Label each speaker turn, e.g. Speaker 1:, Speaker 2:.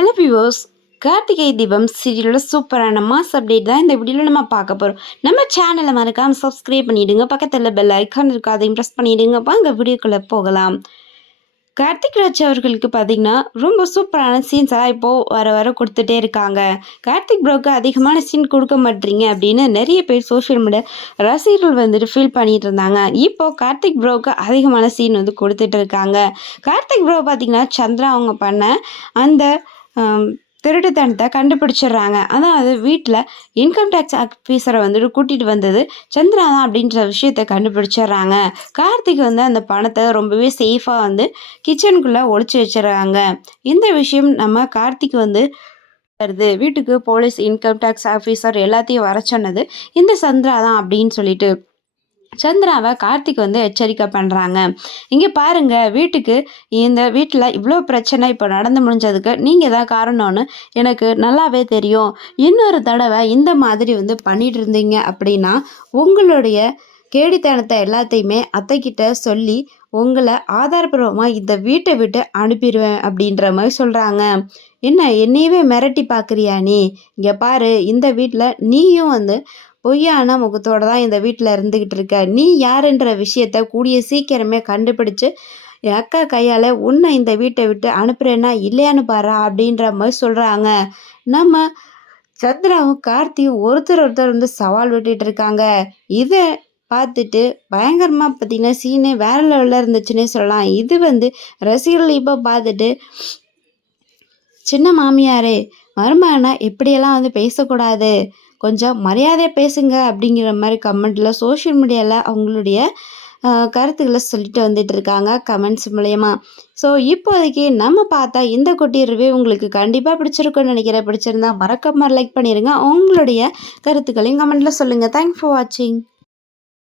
Speaker 1: Hello viewers Karthigai Deepam சீரியலோட சூப்பரான mass update தான் இந்த வீடியோவில் நம்ம பார்க்க போகிறோம் நம்ம சேனலை மறக்காமல் சப்ஸ்கிரைப் பண்ணிவிடுங்க பக்கத்தில் பெல் ஐக்கான் இருக்கு அதையும் ப்ரெஸ் பண்ணிவிடுங்க அங்கே வீடியோக்குள்ளே போகலாம். கார்த்திக் ராஜ் அவர்களுக்கு பார்த்திங்கன்னா ரொம்ப சூப்பரான சீன்ஸ் எல்லாம் இப்போது வர வர கொடுத்துட்டே இருக்காங்க. கார்த்திக் ப்ரோக்கு அதிகமான சீன் கொடுக்க மாட்டீங்க அப்படின்னு நிறைய பேர் சோஷியல் மீடியா ரசிகர்கள் வந்துட்டு ஃபீல் பண்ணிட்டு இருந்தாங்க. இப்போது கார்த்திக் ப்ரோக்கு அதிகமான சீன் வந்து கொடுத்துட்டு இருக்காங்க. கார்த்திக் ப்ரோ பார்த்திங்கன்னா சந்திரா அவங்க பண்ண அந்த திருட்டுத்தனத்தை கண்டுபிடிச்சிடுறாங்க. அதாவது வீட்டில் இன்கம் டேக்ஸ் ஆஃபீஸரை வந்துட்டு கூட்டிகிட்டு வந்தது. சந்திரா தான் அப்படின்ற விஷயத்தை கண்டுபிடிச்சிடுறாங்க. கார்த்திக் வந்து அந்த பணத்தை ரொம்பவே சேஃபாக வந்து கிச்சனுக்குள்ளே ஒழிச்சு வச்சிடுறாங்க. இந்த விஷயம் நம்ம கார்த்திக் வந்து வருது. வீட்டுக்கு போலீஸ் இன்கம் டேக்ஸ் ஆஃபீஸர் எல்லாத்தையும் வர சொன்னது இந்த சந்திரா தான் அப்படின்னு சொல்லிட்டு சந்திராவை கார்த்திக் வந்து எச்சரிக்கை பண்ணுறாங்க இங்கே பாருங்கள் வீட்டுக்கு இந்த வீட்டில் இவ்வளோ பிரச்சனை இப்போ நடந்து முடிஞ்சதுக்கு நீங்கள் தான் காரணம்னு எனக்கு நல்லாவே தெரியும். இன்னொரு தடவை இந்த மாதிரி வந்து பண்ணிட்டு இருந்தீங்க அப்படின்னா உங்களுடைய கேடித்தனத்தை எல்லாத்தையுமே அத்தைக்கிட்ட சொல்லி உங்களை ஆதாரப்பூர்வமாக இந்த வீட்டை விட்டு அனுப்பிடுவேன் அப்படின்ற மாதிரி சொல்கிறாங்க என்ன என்னையவே மிரட்டி பார்க்குறியா நீ? இங்கே பாரு இந்த வீட்டில் நீயும் வந்து பொய்யான முகத்தோடு தான் இந்த வீட்டில் இருந்துக்கிட்டு இருக்க. நீ யாருன்ற விஷயத்த கூடிய சீக்கிரமே கண்டுபிடிச்சு என் அக்கா கையால் உன்னை இந்த வீட்டை விட்டு அனுப்புறேன்னா இல்லையான்னு பாரு அப்படின்ற மாதிரி சொல்கிறாங்க நம்ம சந்திராவும் கார்த்தியும் ஒருத்தர் ஒருத்தர் வந்து சவால் விட்டுட்டு இருக்காங்க. இதை பார்த்துட்டு பயங்கரமாக பார்த்தீங்கன்னா சீனே வேற லெவலில் இருந்துச்சுன்னே சொல்லலாம். இது வந்து ரசிகர்கள் இப்போ பார்த்துட்டு சின்ன மாமியாரே மருமகனா இப்படியெல்லாம் வந்து பேசக்கூடாது. கொஞ்சம் மரியாதையாக பேசுங்க அப்படிங்கிற மாதிரி கமெண்ட்டில் சோஷியல் மீடியாவில் அவங்களுடைய கருத்துக்களை சொல்லிட்டு வந்துட்டு இருக்காங்க கமெண்ட்ஸ் மூலயமா. ஸோ இப்போதைக்கு நம்ம பார்த்தா இந்த குட்டி ரிவ்யூ உங்களுக்கு கண்டிப்பாக பிடிச்சிருக்கும்னு நினைக்கிறேன். பிடிச்சிருந்தா மறக்காம லைக் பண்ணிடுங்க உங்களுடைய கருத்துக்களையும் கமெண்ட்டில் சொல்லுங்கள் தேங்க்ஸ் ஃபார் வாட்சிங்